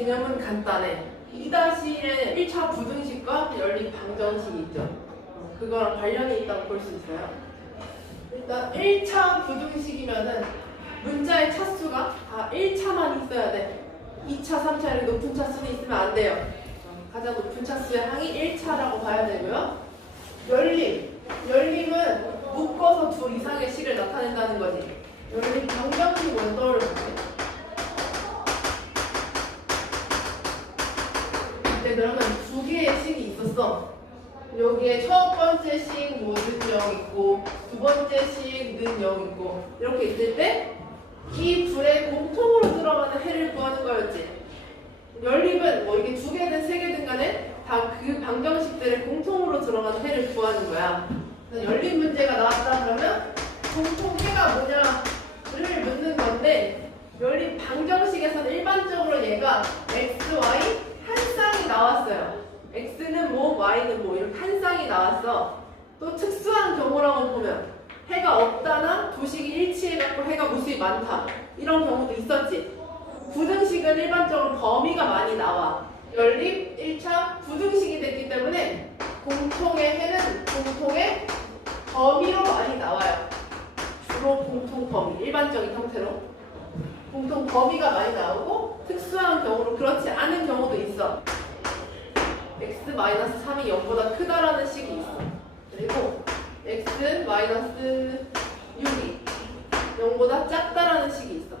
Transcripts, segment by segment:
개념은 간단해. 2-1의 1차 부등식과 연립 방정식이 있죠. 그거랑 관련이 있다고 볼 수 있어요. 일단 1차 부등식이면은 문자의 차수가 다 1차만 있어야 돼. 2차, 3차 이렇게 높은 차수는 있으면 안 돼요. 가장 높은 차수의 항이 1차라고 봐야 되고요. 연립은 묶어서 두 이상의 식을 나타낸다는 거지. 연립 방정식 먼저 떠올려볼게. 이때 그러면 두 개의 식이 있었어. 여기에 첫 번째 식 뭐는 0 있고 두 번째 식는 0 있고 이렇게 있을 때 이 둘의 공통으로 들어가는 해를 구하는 거였지. 연립은 뭐 이게 두 개든 세 개든 간에 다 그 방정식들의 공통으로 들어가는 해를 구하는 거야. 연립 문제가 나왔다 그러면 공통해가 뭐냐를 묻는 건데 연립 방정식에서는 일반적으로 얘가 x, y 한 쌍이 나왔어요. x는 뭐, y는 뭐 이렇게 한 쌍이 나왔어. 또 특수한 경우라고 보면 해가 없다나 두 식이 일치해갖고 해가 무수히 많다 이런 경우도 있었지. 부등식은 일반적으로 범위가 많이 나와. 연립 1차 부등식이 됐기 때문에 공통의 해는 공통의 범위로 많이 나와요. 주로 공통 범위, 일반적인 형태로 공통 범위가 많이 나오고 특수한 경우로 그렇지 않은 경우도 있어. x-3이 0보다 크다라는 식이 있어. 그리고 x-6이 0보다 작다라는 식이 있어.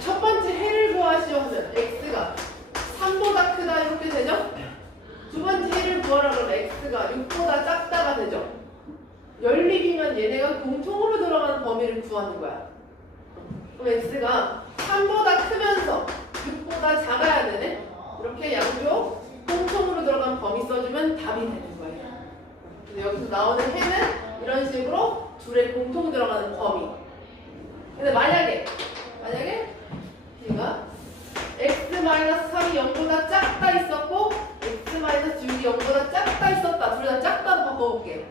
첫 번째 해를 구하시오 하면 x가 3보다 크다 이렇게 되죠? 두 번째 해를 구하라 그러면 x가 6보다 작다가 되죠? 연립이면 얘네가 공통으로 들어가는 범위를 구하는 거야. 그럼 x가 3보다 크면서 6보다 작아야 되네? 이렇게 양쪽 공통으로 들어간 범위 써주면 답이 되는 거예요. 그래서 여기서 나오는 해는 이런 식으로 둘의 공통 들어가는 범위. 근데 만약에 얘가 x-3이 0보다 작다 있었고 x-6이 0보다 작다 있었다. 둘 다 작다로 바꿔볼게요.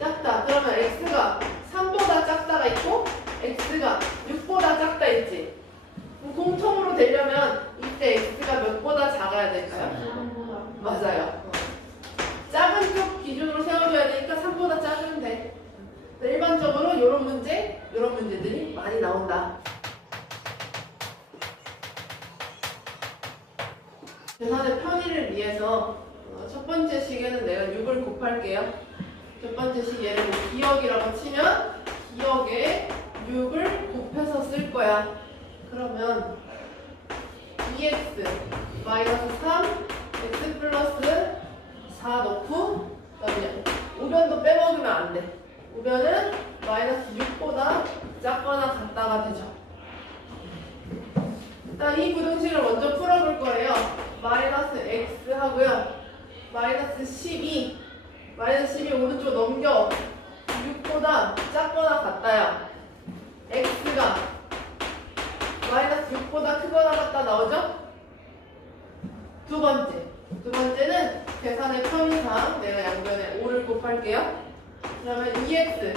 작다. 그러면 x가 3보다 작다가 있고 x가 6보다 작다 있지. 공통으로 되려면 이때 x가 몇보다 작아야 될까요? 맞아요. 작은 쪽 기준으로 세워줘야 되니까 3보다 작으면 돼. 일반적으로 이런 문제들이 많이 나온다. 계산의 편의를 위해서 첫 번째 식에는 내가 6을 곱할게요. 첫 번째 식 얘를 기억이라고 치면 기억에 6을 곱해서 쓸 거야. 그러면 2x 마이너스 3 x 플러스 4 넣고 그다음에 우변도 빼먹으면 안 돼. 우변은 마이너스 6보다 작거나 같다가 되죠. 일단 이 부등식을 먼저 풀어볼 거예요. 마이너스 x 하고요. 마이너스 12 오른쪽 넘겨 6보다 작거나 같다요. x가 마이너스 6보다 크거나 같다 나오죠? 두 번째는 계산의 편의상 내가 양변에 5를 곱할게요. 그러면 2x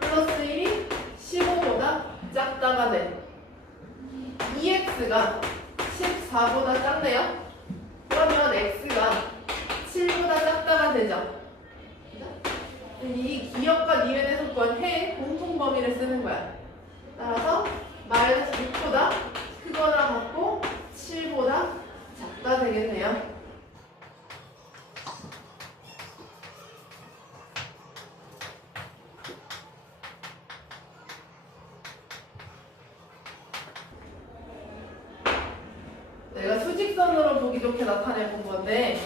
플러스 1이 15보다 작다가 돼. 2x가 14보다 작네요. 그러면 x가 7보다 작다가 되죠. 이 기억과 니은에서 구한 해의 공통 범위를 쓰는 거야. 따라서 마이너스 6보다 크거나 같고 7보다 작다 되겠네요. 내가 수직선으로 보기 좋게 나타내 본 건데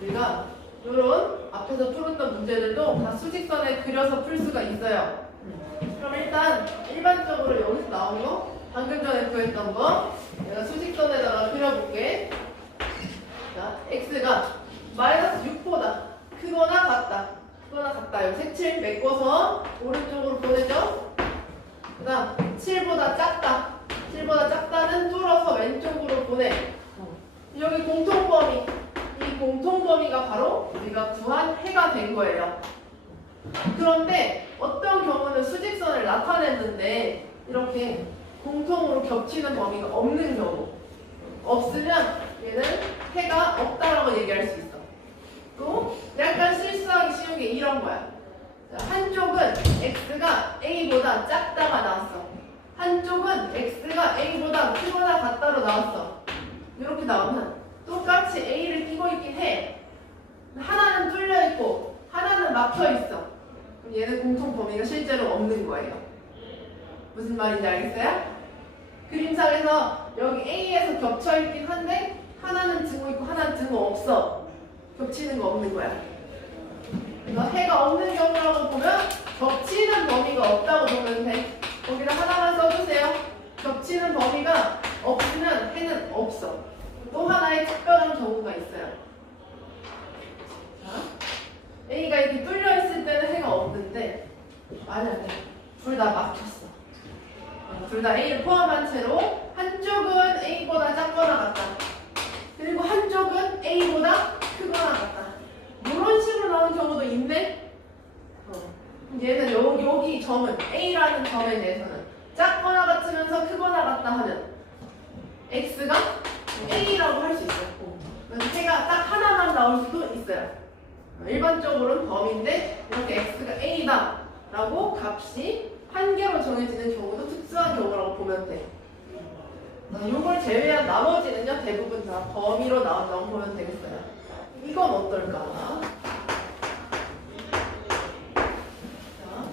우리가 이런 앞에서 풀었던 문제들도 다 수직선에 그려서 풀 수가 있어요. 그럼 일단 일반적으로 여기서 나온 거 방금 전에 구했던 거 내가 수직선에다가 그려볼게. 자, x가 마이너스 6보다 크거나 같다. 여기 색칠 메꿔서 오른쪽으로 보내죠. 그 다음 7보다 작다는 뚫어서 왼쪽으로 보내. 여기 공통범위, 이 공통범위가 바로 우리가 구한 해가 된 거예요. 그런데 어떤 경우는 수직선을 나타냈는데 이렇게 공통으로 겹치는 범위가 없는 경우, 없으면 얘는 해가 없다라고 얘기할 수 있어. 또 약간 실수하기 쉬운 게 이런 거야. 자, 한쪽은 x가 a보다 작다가 나왔어. 한쪽은 x가 a보다 크거나 같다로 나왔어. 이렇게 나오면 똑같이 a를 끼고 있긴 해. 하나는 뚫려 있고 하나는 막혀 있어. 그럼 얘는 공통 범위가 실제로 없는 거예요. 무슨 말인지 알겠어요? 그림상에서 여기 A에서 겹쳐 있긴 한데 하나는 증오 있고 하나는 증오 없어. 겹치는 거 없는 거야. 그래서 해가 없는 경우라고 보면 겹치는 범위가 없다고 보면 돼. 거기다 하나만 써주세요. 겹치는 범위가 없으면 해는 없어. 또 하나의 특별한 경우가 있어요. 자, A가 이렇게 뚫려 있을 때는 해가 없는데 만약에 둘 다 막혔어. 둘 다 A를 포함한 채로 한쪽은 A보다 작거나 같다. 그리고 한쪽은 A보다 크거나 같다. 이런 식으로 나오는 경우도 있네. 얘는 여기 점은 A라는 점에 대해서는 작거나 같으면서 크거나 같다 하면 X가 A라고 할 수 있었고 해가 딱 하나만 나올 수도 있어요. 일반적으로는 범위인데 이렇게 X가 A다 라고 값이 한 개로 정해지는 경우도 특수한 경우라고 보면 돼. 이걸 제외한 나머지는요 대부분 다 범위로 나온다고 보면 되겠어요. 이건 어떨까? 자,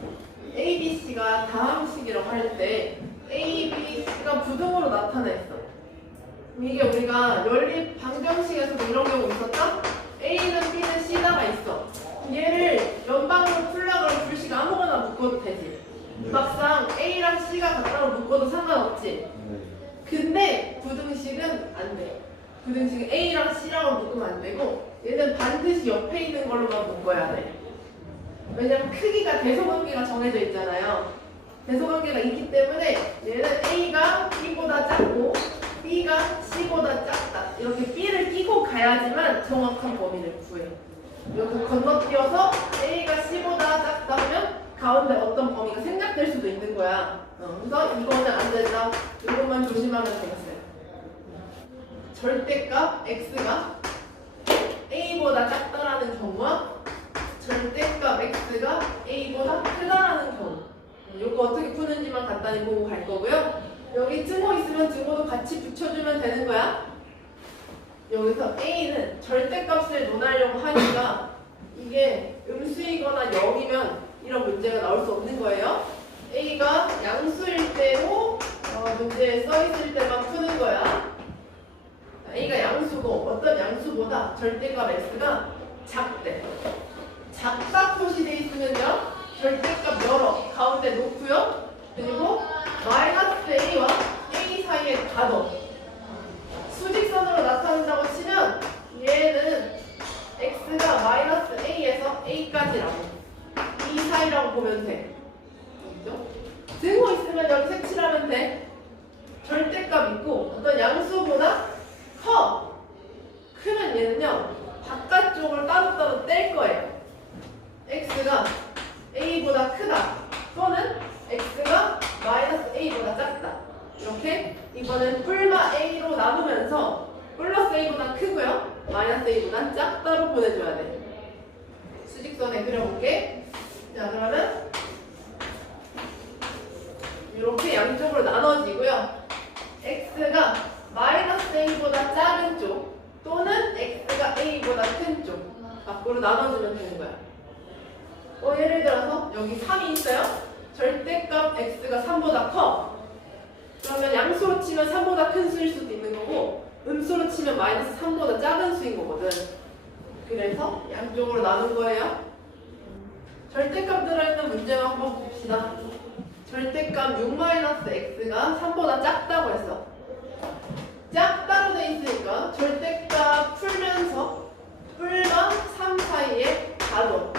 A, B, C가 다함식이라고 할 때 A, B, C가 부등으로 나타냈어. 이게 우리가 연립 방정식에서도 이런 경우 있었다? A는 B는 C다가 있어. 얘를 연방으로 풀려고 하면 불씨가 아무거나 묶어도 되지. 막상 A랑 C가 같다고 묶어도 상관없지. 근데 부등식은 안 돼. 부등식은 A랑 C라고 묶으면 안 되고 얘는 반드시 옆에 있는 걸로만 묶어야 돼. 왜냐면 크기가 대소관계가 정해져 있잖아요. 대소관계가 있기 때문에 얘는 A가 B보다 작고 B가 C보다 작다. 이렇게 B를 끼고 가야지만 정확한 범위를 구해. 이렇게 건너뛰어서 A가 C보다 작다 하면 가운데 어떤 범위가 생략될 수도 있는 거야. 그래서 이거는 안 된다. 이것만 조심하면 되겠어요. 절대값 X가 A보다 작다라는 경우와 절대값 X가 A보다 크다라는 경우. 이거 어떻게 푸는지만 간단히 보고 갈 거고요. 여기 증오 있으면 증오도 같이 붙여주면 되는 거야. 여기서 A는 절대값을 논하려고 하니까 이게 음수이거나 0이면 이런 문제가 나올 수 없는 거예요. A가 양수일 때로 문제에 써있을 때만 푸는 거야. A가 양수고 어떤 양수보다 절대값 X가 작대. 작다 표시되어 있으면요. 절대값 열어 가운데 놓고요. 그리고 마이너스 A와 A 사이에 닫어. 수직선으로 나타낸다고 치면 얘는 X가 마이너스 A에서 A까지라고 이 사이라고 보면 돼. 그죠? 증오 있으면 여기 색칠하면 돼. 절대값 있고 어떤 양수보다 커. 크면 얘는요 바깥쪽을 따로따로 뗄 거예요. X가 A보다 크다 또는 X가 마이너스 A보다 작다. 이렇게 이거는 뿔마 A로 나누면서 플러스 A보다 크고요 마이너스 A보다 작다로 보내줘야 돼. 수직선에 그려볼게. 자 그러면 이렇게 양쪽으로 나눠지고요. X가 마이너스 A보다 작은 쪽 또는 X가 A보다 큰 쪽 밖으로 나눠주면 되는 거야. 예를 들어서 여기 3이 있어요. 절대값 X가 3보다 커. 그러면 양수로 치면 3보다 큰 수일 수도 있는 거고 음수로 치면 마이너스 3보다 작은 수인 거거든. 그래서 양쪽으로 나눈 거예요. 절대값 들어있는 문제만 한번 봅시다. 절대값 6-x가 3보다 작다고 했어. 작다로 돼 있으니까 절대값 풀면서 뿔과 3 사이에 가둬.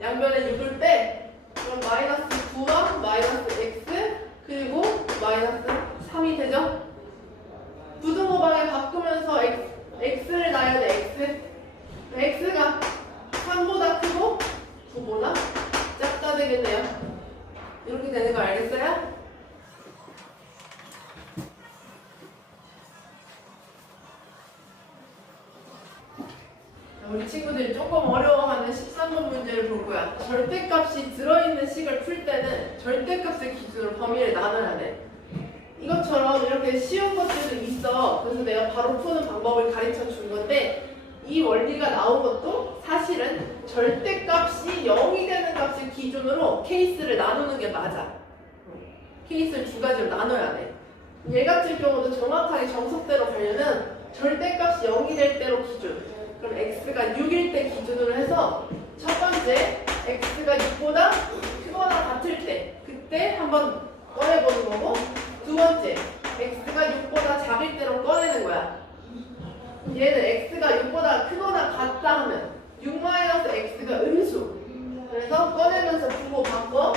양변에 6을 빼. 그럼 마이너스 9와 마이너스 x 그리고 마이너스 3이 되죠? 부등호방에 바꾸면서 x를 놔야 돼. x가 3보다 크고 9보다 작다 되겠네요. 이렇게 되는 거 알겠어요? 조금 어려워하는 13번 문제를 볼 거야. 절대값이 들어있는 식을 풀 때는 절대값을 기준으로 범위를 나눠야 돼. 이것처럼 이렇게 쉬운 것들도 있어. 그래서 내가 바로 푸는 방법을 가르쳐 준 건데 이 원리가 나온 것도 사실은 절대값이 0이 되는 값을 기준으로 케이스를 나누는 게 맞아. 케이스를 두 가지로 나눠야 돼. 얘 같은 경우도 정확하게 정석대로 가려면 절대값이 0이 될 때로 기준. 그럼 x가 6일 때 기준으로 해서 첫 번째 x가 6보다 크거나 같을 때 그때 한번 꺼내보는 거고, 두 번째 x가 6보다 작을 때로 꺼내는 거야. 얘는 x가 6보다 크거나 같다 하면 6-x가 음수. 그래서 꺼내면서 부호 바꿔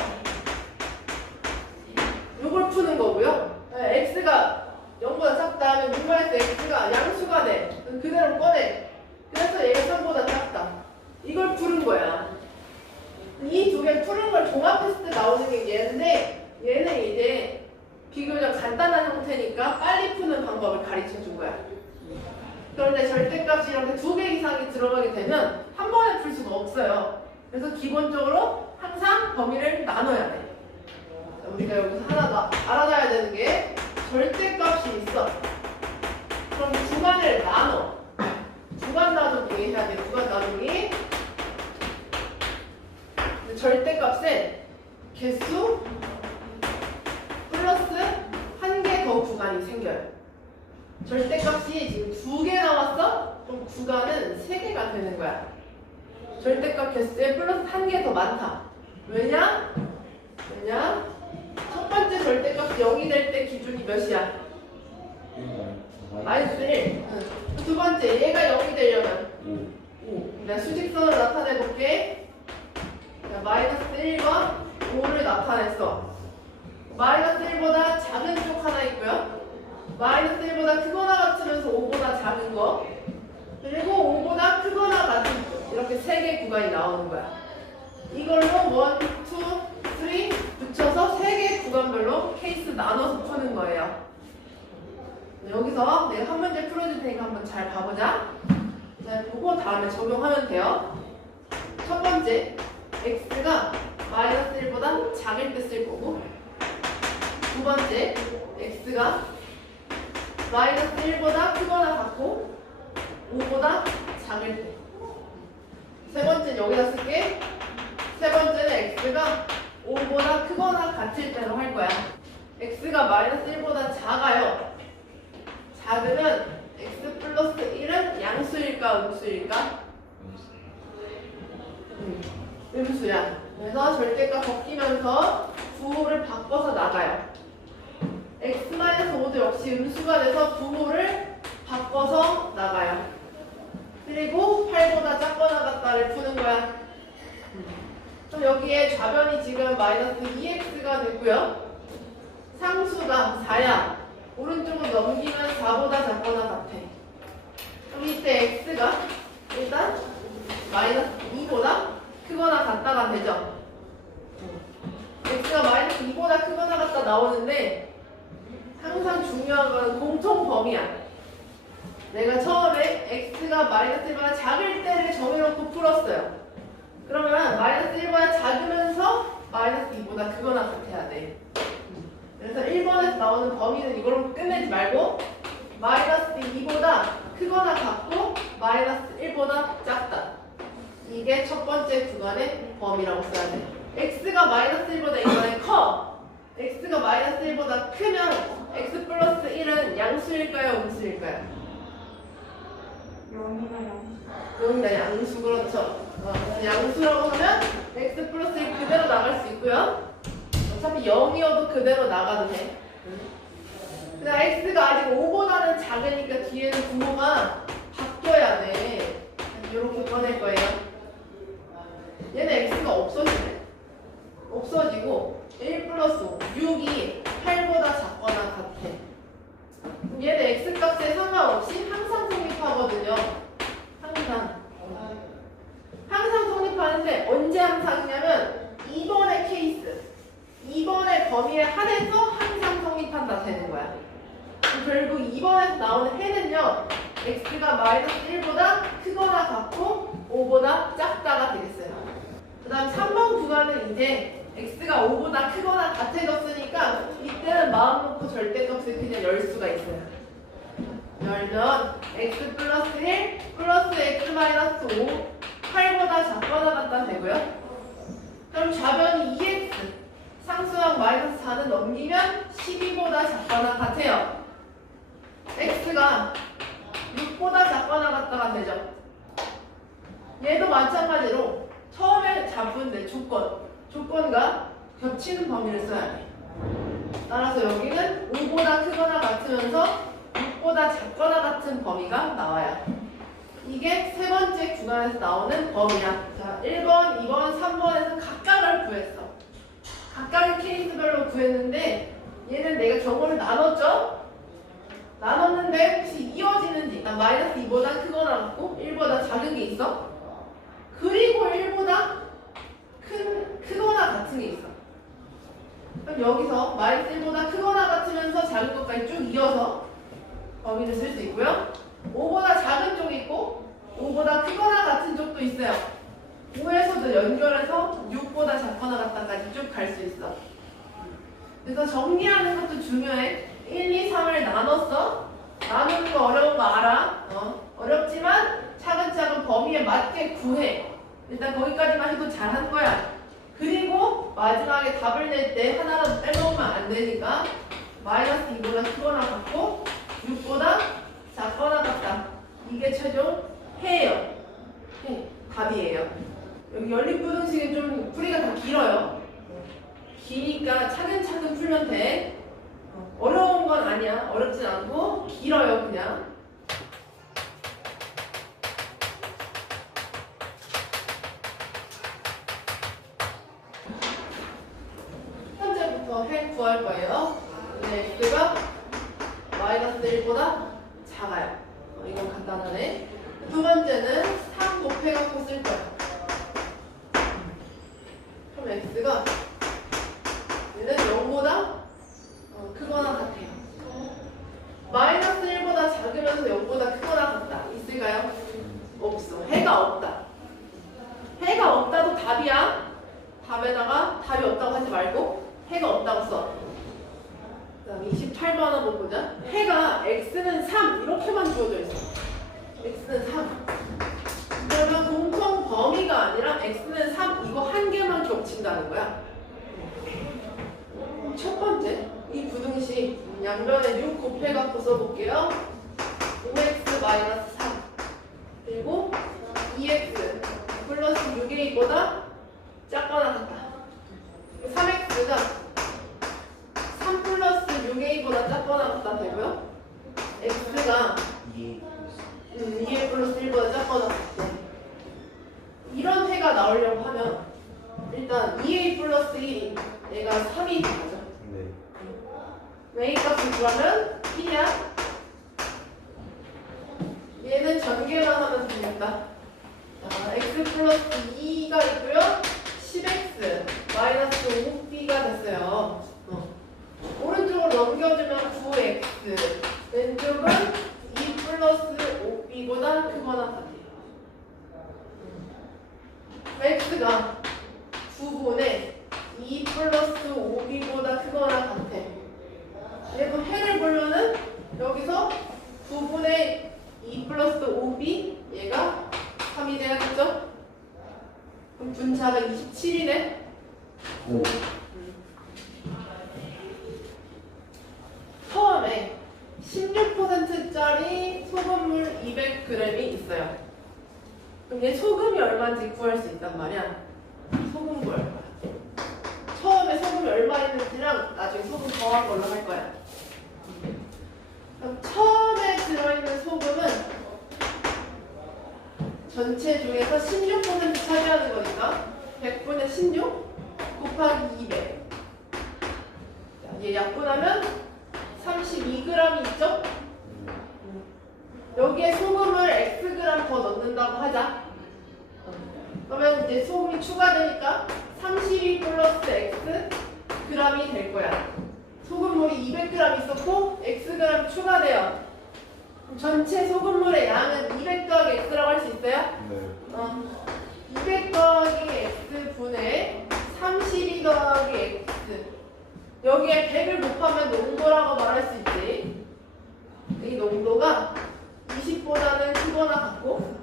요걸 푸는 거고요. x가 0보다 작다 하면 6-x가 양수가 돼. 그대로 꺼내. 그래서 얘가 3보다 작다. 이걸 푸는 거야. 이 두 개 푸는 걸 종합했을 때 나오는 게 얘인데 얘는 이제 비교적 간단한 형태니까 빨리 푸는 방법을 가르쳐 준 거야. 그런데 절대값이 이렇게 두 개 이상이 들어가게 되면 한 번에 풀 수가 없어요. 그래서 기본적으로 항상 범위를 나눠야 돼. 우리가 여기서 하나 더 알아놔야 되는 게 절대값이 있어. 그럼 구간을 나눠. 구간 나누기 해야 돼. 구간 나누기. 절대값은 개수 플러스 한 개 더 구간이 생겨요. 절대값이 지금 2개 나왔어? 그럼 구간은 3개가 되는 거야. 절대값 개수에 플러스 한 개 더 많다. 왜냐? 첫 번째 절대값이 0이 될 때 기준이 몇이야? 마이너스 1. 두 번째 얘가 0이 되려면 5. 내가 수직선을 나타내 볼게. 마이너스 1과 5를 나타냈어. 마이너스 1보다 작은 쪽 하나 있고요. 마이너스 1보다 크거나 같으면서 5보다 작은 거. 그리고 5보다 크거나 같은 쪽. 이렇게 3개 구간이 나오는 거야. 이걸로 1, 2, 3 붙여서 3개 구간별로 케이스 나눠서 푸는 거예요. 여기서 내가 한 문제 풀어줄 테니까 한번 잘 봐보자. 자, 보고 다음에 적용하면 돼요. 첫 번째, x가 마이너스 1보다 작을 때 쓸 거고, 두 번째, x가 마이너스 1보다 크거나 같고 5보다 작을 때. 세 번째는 여기다 쓸게. 세 번째는 x가 5보다 크거나 같을 때로 할 거야. x가 마이너스 1보다 작아요. 작으면 x 플러스 1은 양수일까 음수일까? 음수야. 그래서 절대값 바뀌면서 부호를 바꿔서 나가요. x-5도 역시 음수가 돼서 부호를 바꿔서 나가요. 그리고 8보다 작거나 같다를 푸는 거야. 그럼 여기에 좌변이 지금 마이너스 2x가 되고요. 상수가 4야. 오른쪽으로 넘기면 4보다 작거나 같아. 그럼 이때 x가 일단 마이너스 2보다 크거나 같다가 되죠. x가 마이너스 2보다 크거나 같다 나오는데 항상 중요한 건 공통 범위야. 내가 처음에 x가 마이너스 1보다 작을 때를 정해놓고 풀었어요. 그러면 마이너스 1보다 작으면서 마이너스 2보다 크거나 같아야 돼. 그래서 1번에서 나오는 범위는 이걸로 끝내지 말고 마이너스 2보다 크거나 같고 마이너스 1보다 작다. 이게 첫 번째 구간의 범위라고 써야 돼. x가 마이너스 1보다 이번에 커. x가 마이너스 1보다 크면 x 플러스 1은 양수일까요? 음수일까요? 0이나 양수. 그렇죠. 양수라고 하면 x 플러스 1 그대로 나갈 수 있고요. 어차피 0이어도 그대로 나가도 돼. 근데 x가 아직 5보다는 작으니까 뒤에는 부호가 바뀌어야 돼. 이렇게 꺼낼 거예요. 얘는 x가 없어지네. 없어지고 1 플러스 5, 6이 8보다 작거나 같아. 얘는 x값에 상관없이 항상 성립하거든요. 항상 성립하는데 언제 항상이냐면 2번의 케이스, 2번의 범위에 한해서 항상 성립한다 되는 거야. 결국 2번에서 나오는 해는요, x가 마이너스 1보다 크거나 같고 5보다 작다가 되겠어요. 그 다음 3번 구간은 이제 x가 5보다 크거나 같아졌으니까 이때는 마음 놓고 절대값을 그냥 열 수가 있어요. 열면 x 플러스 1 플러스 x 마이너스 5 8보다 작거나 같다 되고요. 그럼 좌변이 2x 상수항 마이너스 4는 넘기면 12보다 작거나 같아요. x가 6보다 작거나 같다가 되죠. 얘도 마찬가지로 처음에 잡은 내 조건과 겹치는 범위를 써야 돼. 따라서 여기는 5보다 크거나 같으면서 6보다 작거나 같은 범위가 나와요. 이게 세 번째 구간에서 나오는 범위야. 자, 1번, 2번, 3번에서 각각을 구했어. 각각의 케이스별로 구했는데 얘는 내가 경우를 나눴죠? 나눴는데 혹시 이어지는지 마이너스 2보다 크거나 같고 1보다 작은 게 있어? 그리고 1보다 크거나 같은 게 있어. 그럼 여기서 마이너스 1보다 크거나 같으면서 작은 것까지 쭉 이어서 범위를 쓸 수 있고요. 5보다 작은 쪽이 있고 5보다 크거나 같은 쪽도 있어요. 5에서도 연결해서 6보다 작거나 같다까지 쭉 갈 수 있어. 그래서 정리하는 것도 중요해. 1, 2, 3을 나눴어. 나누는 거 어려운 거 알아. 어렵지만 차근차근 범위에 맞게 구해. 일단 거기까지만 해도 잘한 거야. 그리고 마지막에 답을 낼 때 하나라도 빼먹으면 안 되니까 마이너스 2보다 크거나 같고 6보다 작거나 같다. 이게 최종 해예요. 해. 답이에요. 여기 연립부등식은 좀 풀이가 다 길어요. 기니까 차근차근 풀면 돼. 어려운 건 아니야. 어렵진 않고 길어요 그냥. 첫 번째부터 해 구할 거예요. 네, x가 마이너스 1보다 작아요. 이건 간단하네. 두 번째는 3 곱해갖고 쓸 거야. 그럼 x가 얘는 0보다 크거나 같아요. 마이너스 1보다 작으면서 0보다 크거나 같다. 있을까요? 없어. 해가 없다. 해가 없다도 답이야. 답에다가 답이 없다고 하지 말고 해가 없다고 써. 그 다음 28번 한번 보자. 해가 x는 3 이렇게만 주어져 있어. x는 3. 그러면 공통 범위가 아니라 x는 3 이거 한 개만 겹친다는 거야. 첫 번째 이 부등식 양변에 6 곱해갖고 써볼게요. 5x 마이너스 3 그리고 2x 플러스 6a보다 작거나 같다. 3x가 3 플러스 6a보다 작거나 같다 되고요. x가 2a 플러스 1보다 작거나 같다. 이런 해가 나오려고 하면 일단 2a 플러스 1이 얘가 3이 되죠. 네. a 값을 구하면 p야. 얘는 전개만 하면 되겠다. x 플러스 2가 있고요. 10x 마이너스 5b가 됐어요. 오른쪽으로 넘겨주면 9x 왼쪽은 2 플러스 5b보다 크거나 같아요. x가 9분의 2 플러스 5b보다 크거나 같아. 얘도 해를 보면은 여기서 9분의 2 플러스 5b 얘가 3이 돼야겠죠? 그럼 분자가 27이네. 오. 처음에 16%짜리 소금물 200g이 있어요. 그럼 얘 소금이 얼마인지 구할 수 있단 말이야. 소금 구할 거야. 처음에 소금이 얼마 있는지랑 나중에 소금 더한 걸로 할 거야. 그럼 처음에 들어있는 소금은 전체 중에서 16% 차지하는 거니까 100분의 16 곱하기 200. 얘 약분하면 32g이 있죠? 여기에 소금을 Xg 더 넣는다고 하자. 그러면 이제 소금이 추가되니까 32 플러스 X g이 될 거야. 소금물이 200g 있었고 Xg 추가돼요. 그럼 전체 소금물의 양은 200 더하기 X라고 할 수 있어요? 네. 200 더하기 x분의 32 더하기 x. 여기에 100을 곱하면 농도라고 말할 수 있지. 이 농도가 20보다는 크거나 같고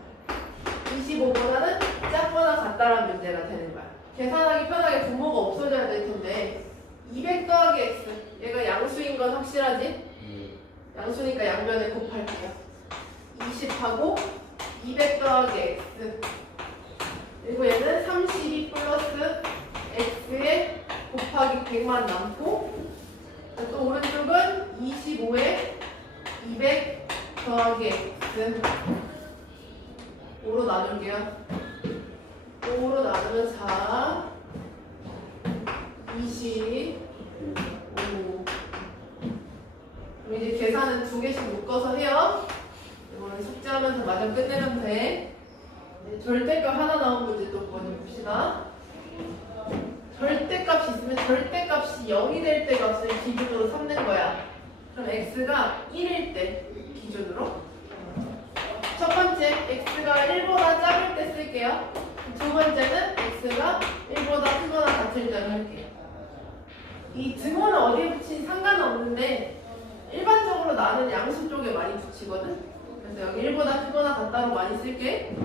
25보다는 작거나 같다라는 문제가 되는 거야. 계산하기 편하게 분모가 없어져야 될 텐데 200 더하기 x. 얘가 양수인 건 확실하지? 양수니까 양면에 곱할게요. 20하고 200 더하기 x. 그리고 얘는 32 플러스 x에 곱하기 100만 남고, 또 오른쪽은 25에 200 더하기 x. 5로 나눌게요. 5로 나누면 4, 25. 그럼 이제 계산은 2개씩 묶어서 해요. 이거는 숙제하면서 마저 끝내면 돼. 절대값 하나 나온 문제 또 먼저 봅시다. 절대값이 있으면 절대값이 0이 될 때 값을 기준으로 삼는 거야. 그럼 x가 1일 때 기준으로. 첫 번째, x가 1보다 작을 때 쓸게요. 두 번째는 x가 1보다 크거나 같을 때를 할게요. 이 등호는 어디에 붙이니 상관없는데 일반적으로 나는 양수 쪽에 많이 붙이거든. 그래서 여기 1보다 크거나 같다로 많이 쓸게.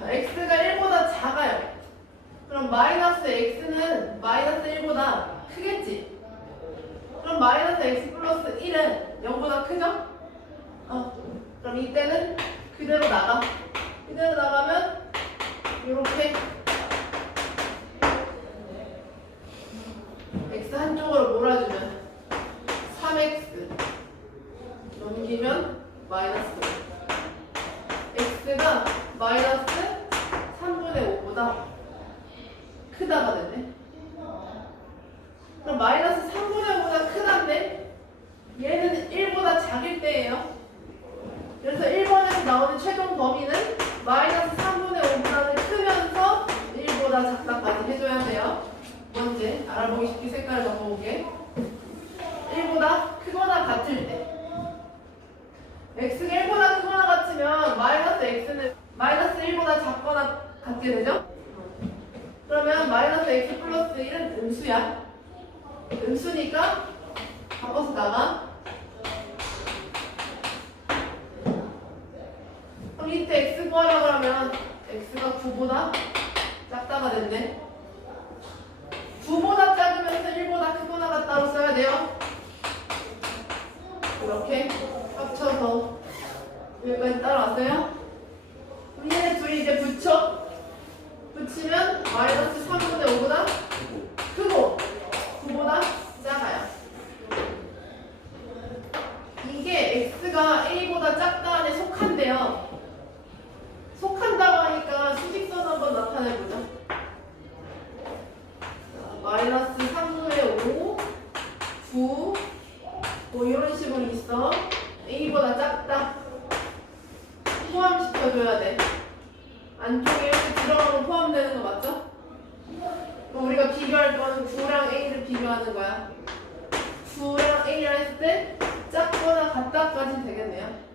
자, x가 1보다 작아요. 그럼 마이너스 x는 마이너스 1보다 크겠지. 그럼 마이너스 x 플러스 1은 0보다 크죠? 그럼 이때는 그대로 나가. 그대로 나가면 이렇게 x 한쪽으로 몰아주면 3x 넘기면 마이너스 5. x가 마이너스 3분의 5보다 크다가 됐네. 그럼 마이너스 3분의 5보다 크다인데 얘는 1보다 작을 때예요. 그래서 1번에서 나오는 최종 범위는 마이너스 3분의 5보다는 크면서 1보다 작다까지 해줘야 돼요. 두 번째, 알아보기 쉽게 색깔을 바꿔볼게. 1보다 크거나 같을 때. x가 1보다 크거나 같으면 마이너스 x는 마이너스 1보다 작거나 같게 되죠? 그러면 마이너스 x 플러스 1은 음수야. 음수니까 바꿔서 나가. 그럼 이때 x 구하라고 하면 x가 9보다 작다가 됐네. 9보다 작으면서 1보다 크거나 같다로 써야 돼요. 이렇게 합쳐서 여기까지 따라왔어요. 그럼 얘네 둘이 이제 붙이면 마이너스 3분의 5보다 크고 9보다 작아요. 이게 x가 a보다 작다 안에 속한데요. 속한다고 하니까 수직선 한번 나타내보자. 마이너스 3분의 5, 9, 뭐 이런 식으로 있어. a보다 작다. 포함시켜줘야 돼. 안쪽에 이렇게 들어가면 포함되는 거 맞죠? 그럼 우리가 비교할 거는 9랑 a를 비교하는 거야. 9랑 a를 했을 때 작거나 같다까지 되겠네요.